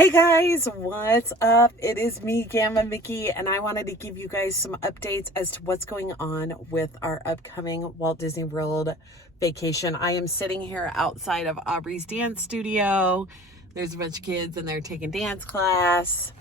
Hey guys, what's up? It is me, Gamma Mickey, and I wanted to give you guys some updates as to what's going on with our upcoming Walt Disney World vacation. I am sitting here outside of Aubrey's dance studio. There's a bunch of kids and they're taking dance class.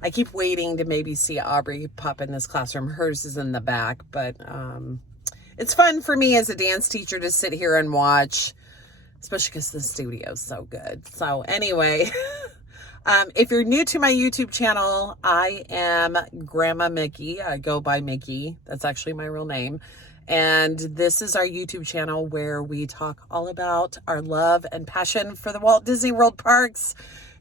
I keep waiting to maybe see Aubrey pop in this classroom. Hers is in the back, but it's fun for me as a dance teacher to sit here and watch, especially because the studio is so good. So anyway, if you're new to my YouTube channel, I am Grandma Mickey. I go by Mickey. That's actually my real name. And this is our YouTube channel where we talk all about our love and passion for the Walt Disney World parks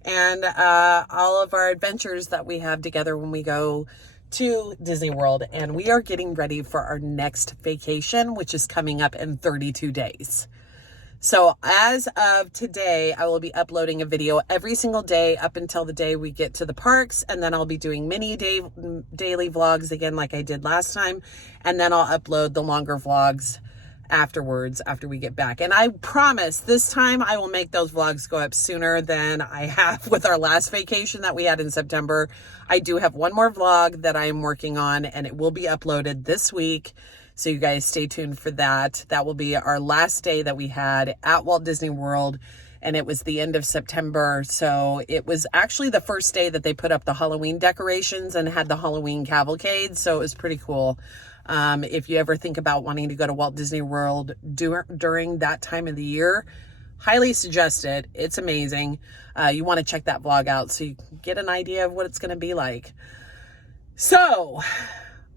and all of our adventures that we have together when we go to Disney World. And we are getting ready for our next vacation, which is coming up in 32 days. So as of today, I will be uploading a video every single day up until the day we get to the parks. And then I'll be doing daily vlogs again, like I did last time. And then I'll upload the longer vlogs afterwards, after we get back. And I promise this time I will make those vlogs go up sooner than I have with our last vacation that we had in September. I do have one more vlog that I am working on and it will be uploaded this week. So you guys stay tuned for that. That will be our last day that we had at Walt Disney World. And it was the end of September. So it was actually the first day that they put up the Halloween decorations and had the Halloween cavalcade. So it was pretty cool. If you ever think about wanting to go to Walt Disney World during that time of the year, highly suggest it. It's amazing. You want to check that vlog out so you can get an idea of what it's going to be like. So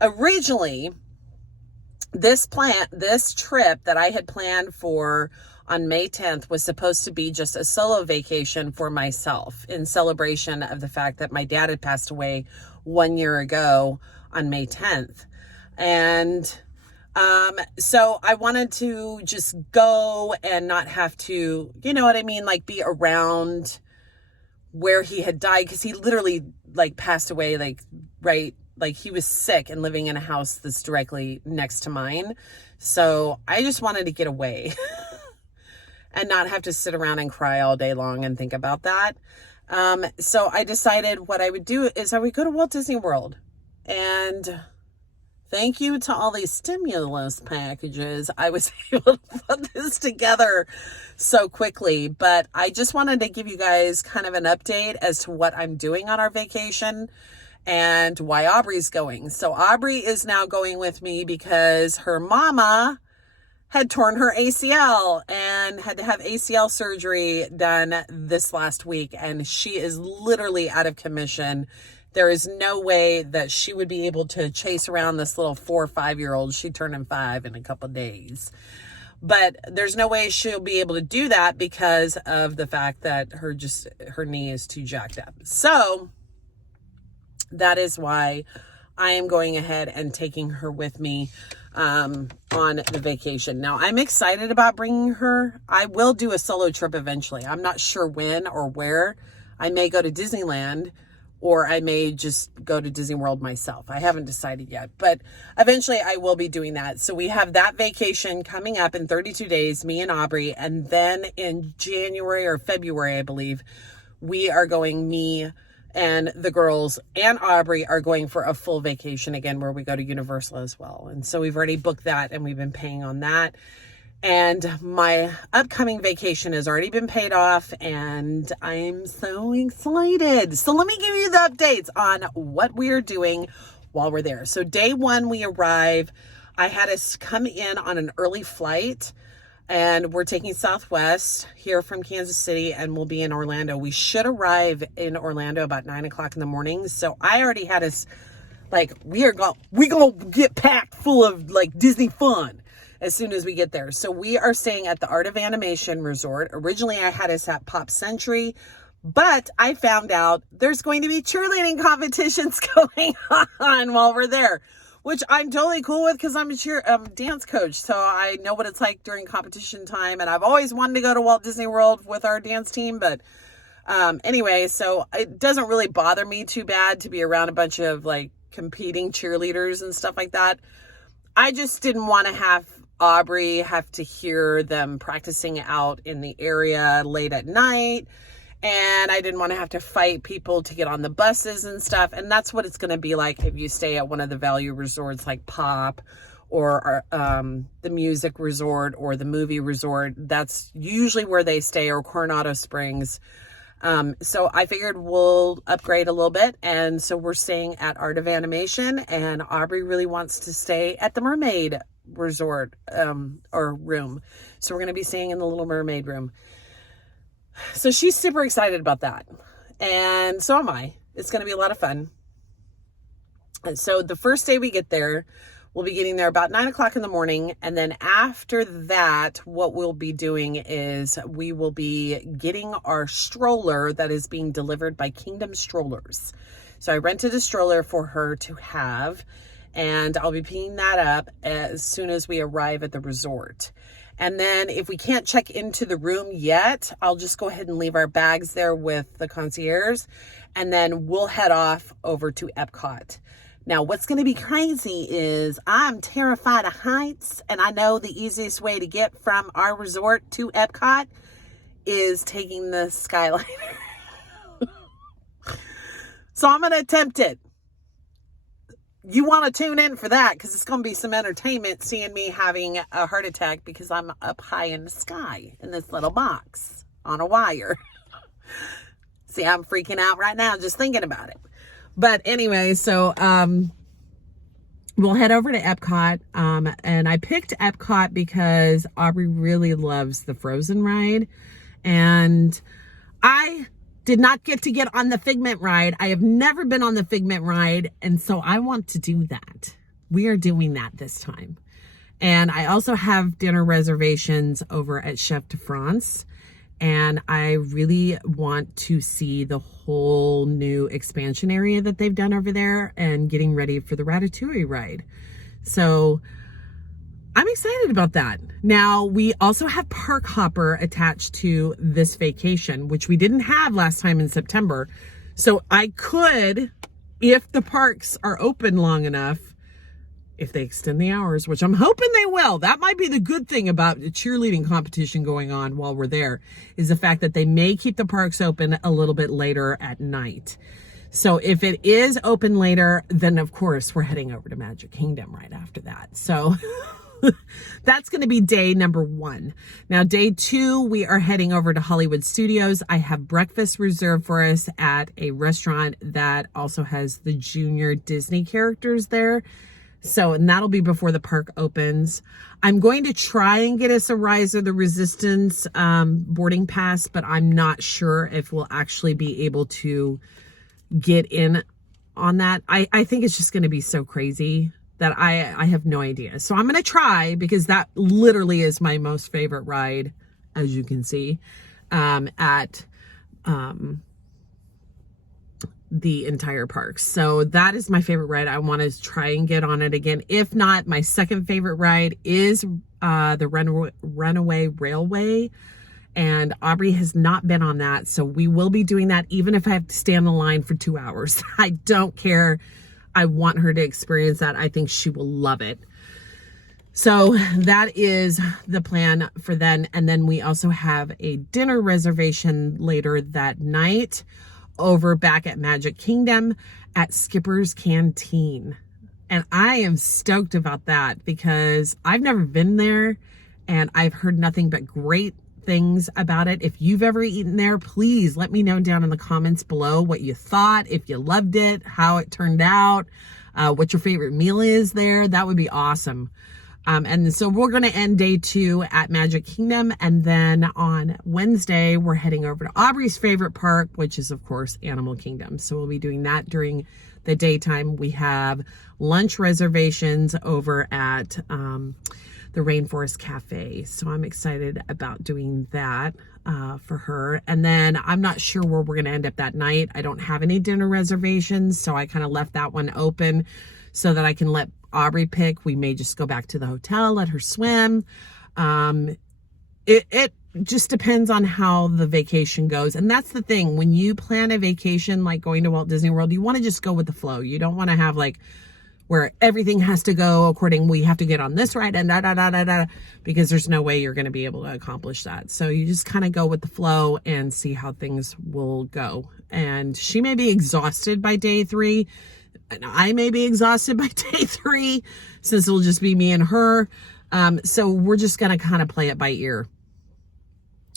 originally, this trip that I had planned for on May 10th was supposed to be just a solo vacation for myself in celebration of the fact that my dad had passed away 1 year ago on May 10th. And so I wanted to just go and not have to, you know what I mean? Like be around where he had died, because he literally like passed away like he was sick and living in a house that's directly next to mine. So I just wanted to get away and not have to sit around and cry all day long and think about that. So I decided what I would do is I would go to Walt Disney World. And thank you to all these stimulus packages, I was able to put this together so quickly. But I just wanted to give you guys kind of an update as to what I'm doing on our vacation and why Aubrey's going. So Aubrey is now going with me because her mama had torn her ACL and had to have ACL surgery done this last week. And she is literally out of commission. There is no way that she would be able to chase around this little 4 or 5-year-old. She turned 5 in a couple of days. But there's no way she'll be able to do that because of the fact that her knee is too jacked up. So that is why I am going ahead and taking her with me on the vacation. Now, I'm excited about bringing her. I will do a solo trip eventually. I'm not sure when or where. I may go to Disneyland or I may just go to Disney World myself. I haven't decided yet, but eventually I will be doing that. So we have that vacation coming up in 32 days, me and Aubrey. And then in January or February, I believe, we are going, me and the girls and Aubrey are going for a full vacation again, where we go to Universal as well. And so we've already booked that and we've been paying on that. And my upcoming vacation has already been paid off and I'm so excited. So let me give you the updates on what we are doing while we're there. So day one, we arrive. I had us come in on an early flight. And we're taking Southwest here from Kansas City and we'll be in Orlando. We should arrive in Orlando about 9 o'clock in the morning. So I already had us like, we're going to get packed full of like Disney fun as soon as we get there. So we are staying at the Art of Animation Resort. Originally I had us at Pop Century, but I found out there's going to be cheerleading competitions going on while we're there, which I'm totally cool with because I'm a dance coach. So I know what it's like during competition time. And I've always wanted to go to Walt Disney World with our dance team. But anyway, so it doesn't really bother me too bad to be around a bunch of like competing cheerleaders and stuff like that. I just didn't want to have Aubrey have to hear them practicing out in the area late at night. And I didn't want to have to fight people to get on the buses and stuff. And that's what it's going to be like if you stay at one of the value resorts like Pop or the music resort or the movie resort. That's usually where they stay, or Coronado Springs. So I figured we'll upgrade a little bit. And so we're staying at Art of Animation, and Aubrey really wants to stay at the Mermaid Resort, or room. So we're going to be staying in the Little Mermaid room. So she's super excited about that. And so am I. It's going to be a lot of fun. And so the first day we get there, we'll be getting there about 9 o'clock in the morning. And then after that, what we'll be doing is we will be getting our stroller that is being delivered by Kingdom Strollers. So I rented a stroller for her to have, and I'll be picking that up as soon as we arrive at the resort. And then if we can't check into the room yet, I'll just go ahead and leave our bags there with the concierge, and then we'll head off over to Epcot. Now, what's going to be crazy is I'm terrified of heights, and I know the easiest way to get from our resort to Epcot is taking the Skyliner. So I'm going to attempt it. You want to tune in for that, because it's going to be some entertainment seeing me having a heart attack because I'm up high in the sky in this little box on a wire. See, I'm freaking out right now just thinking about it. But anyway, so we'll head over to Epcot. And I picked Epcot because Aubrey really loves the Frozen ride. And I did not get on the Figment ride. I have never been on the Figment ride, and so I want to do that. We are doing that this time. And I also have dinner reservations over at Chef de France, and I really want to see the whole new expansion area that they've done over there and getting ready for the Ratatouille ride. So I'm excited about that. Now, we also have Park Hopper attached to this vacation, which we didn't have last time in September. So I could, if the parks are open long enough, if they extend the hours, which I'm hoping they will. That might be the good thing about the cheerleading competition going on while we're there, is the fact that they may keep the parks open a little bit later at night. So if it is open later, then of course we're heading over to Magic Kingdom right after that. So that's going to be day number 1. Now, day 2, we are heading over to Hollywood Studios. I have breakfast reserved for us at a restaurant that also has the junior Disney characters there. So, and that'll be before the park opens. I'm going to try and get us a Rise of the Resistance boarding pass, but I'm not sure if we'll actually be able to get in on that. I think it's just going to be so crazy that I have no idea. So I'm going to try, because that literally is my most favorite ride, as you can see, at the entire park. So that is my favorite ride. I want to try and get on it again. If not, my second favorite ride is the Runaway Railway. And Aubrey has not been on that. So we will be doing that, even if I have to stand in the line for 2 hours. I don't care. I want her to experience that. I think she will love it. So that is the plan for then. And then we also have a dinner reservation later that night over back at Magic Kingdom at Skipper's Canteen. And I am stoked about that, because I've never been there and I've heard nothing but great things about it. If you've ever eaten there, please let me know down in the comments below what you thought, if you loved it, how it turned out, what your favorite meal is there. That would be awesome. And so we're going to end day 2 at Magic Kingdom. And then on Wednesday, we're heading over to Aubrey's favorite park, which is, of course, Animal Kingdom. So we'll be doing that during the daytime. We have lunch reservations over at the Rainforest Cafe. So I'm excited about doing that for her. And then I'm not sure where we're going to end up that night. I don't have any dinner reservations, so I kind of left that one open so that I can let Aubrey pick. We may just go back to the hotel, let her swim. It just depends on how the vacation goes. And that's the thing. When you plan a vacation, like going to Walt Disney World, you want to just go with the flow. You don't want to have like where everything has to go according, we have to get on this ride and da da da da da, because there's no way you're going to be able to accomplish that. So you just kind of go with the flow and see how things will go. And she may be exhausted by day 3, and I may be exhausted by day 3, since it'll just be me and her. So we're just going to kind of play it by ear.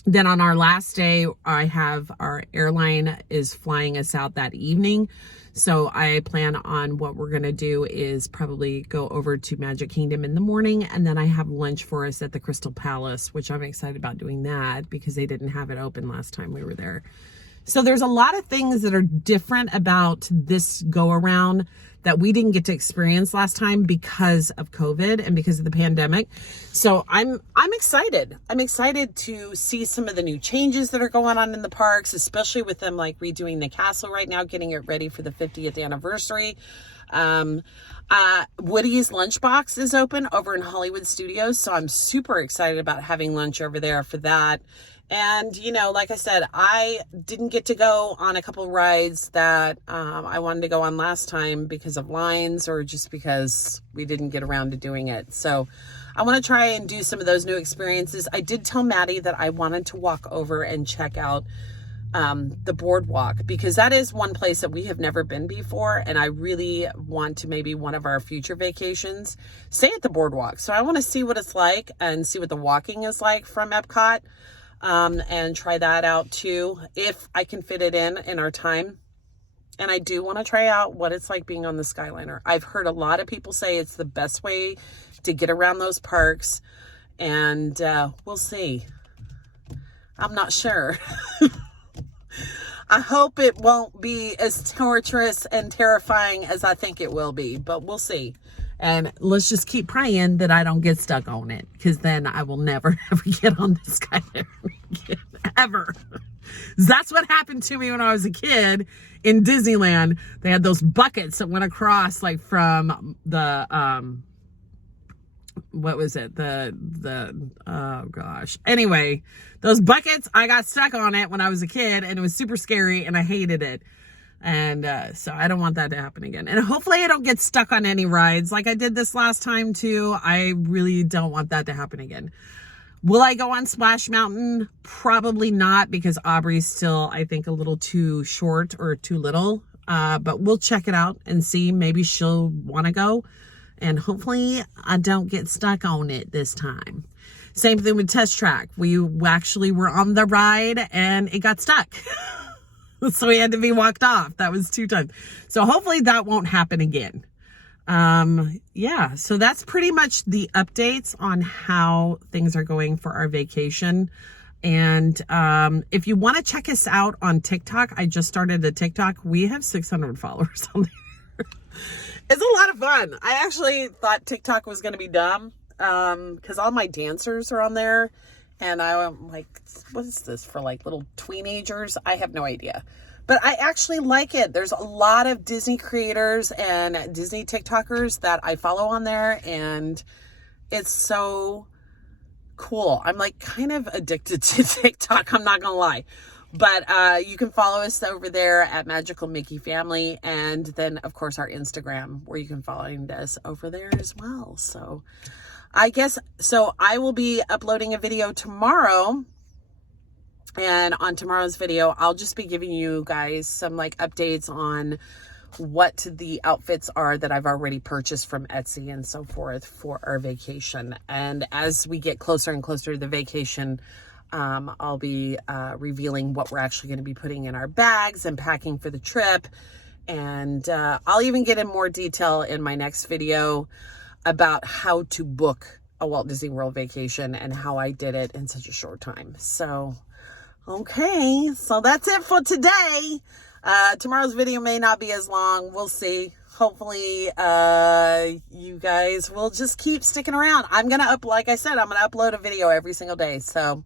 Then on our last day, our airline is flying us out that evening. So I plan on what we're going to do is probably go over to Magic Kingdom in the morning. And then I have lunch for us at the Crystal Palace, which I'm excited about doing that because they didn't have it open last time we were there. So there's a lot of things that are different about this go around that we didn't get to experience last time because of COVID and because of the pandemic. So I'm excited. I'm excited to see some of the new changes that are going on in the parks, especially with them like redoing the castle right now, getting it ready for the 50th anniversary. Woody's Lunchbox is open over in Hollywood Studios, so I'm super excited about having lunch over there for that. And, you know, like I said, I didn't get to go on a couple rides that I wanted to go on last time because of lines or just because we didn't get around to doing it. So I want to try and do some of those new experiences. I did tell Maddie that I wanted to walk over and check out the boardwalk, because that is one place that we have never been before, and I really want to, maybe one of our future vacations, stay at the boardwalk. So I want to see what it's like and see what the walking is like from Epcot, and try that out too, if I can fit it in our time. And I do want to try out what it's like being on the Skyliner. I've heard a lot of people say it's the best way to get around those parks, and we'll see. I'm not sure. I hope it won't be as torturous and terrifying as I think it will be, but we'll see. And let's just keep praying that I don't get stuck on it, because then I will never ever get on this Skyliner again, ever. That's what happened to me when I was a kid in Disneyland. They had those buckets that went across, like from the what was it? Oh gosh. Anyway, those buckets, I got stuck on it when I was a kid, and it was super scary and I hated it. And so I don't want that to happen again. And hopefully I don't get stuck on any rides like I did this last time too. I really don't want that to happen again. Will I go on Splash Mountain? Probably not, because Aubrey's still, I think, a little too short or too little. But we'll check it out and see. Maybe she'll want to go. And hopefully I don't get stuck on it this time. Same thing with Test Track. We actually were on the ride and it got stuck. So we had to be walked off. That was 2 times. So hopefully that won't happen again. Yeah, so that's pretty much the updates on how things are going for our vacation. And if you want to check us out on TikTok, I just started a TikTok. We have 600 followers on there. It's a lot of fun. I actually thought TikTok was going to be dumb, because all my dancers are on there. And I'm like, what is this for, like little teenagers? I have no idea. But I actually like it. There's a lot of Disney creators and Disney TikTokers that I follow on there. And it's so cool. I'm like kind of addicted to TikTok. I'm not going to lie. But you can follow us over there at Magical Mickey Family. And then, of course, our Instagram, where you can find us over there as well. So I guess, so I will be uploading a video tomorrow, and on tomorrow's video, I'll just be giving you guys some like updates on what the outfits are that I've already purchased from Etsy and so forth for our vacation. And as we get closer and closer to the vacation, I'll be revealing what we're actually going to be putting in our bags and packing for the trip. And I'll even get in more detail in my next video about how to book a Walt Disney World vacation and how I did it in such a short time. So, okay, so that's it for today. Tomorrow's video may not be as long. We'll see. Hopefully, you guys will just keep sticking around. I'm going to like I said, I'm going to upload a video every single day. So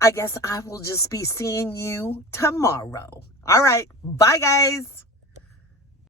I guess I will just be seeing you tomorrow. All right. Bye, guys.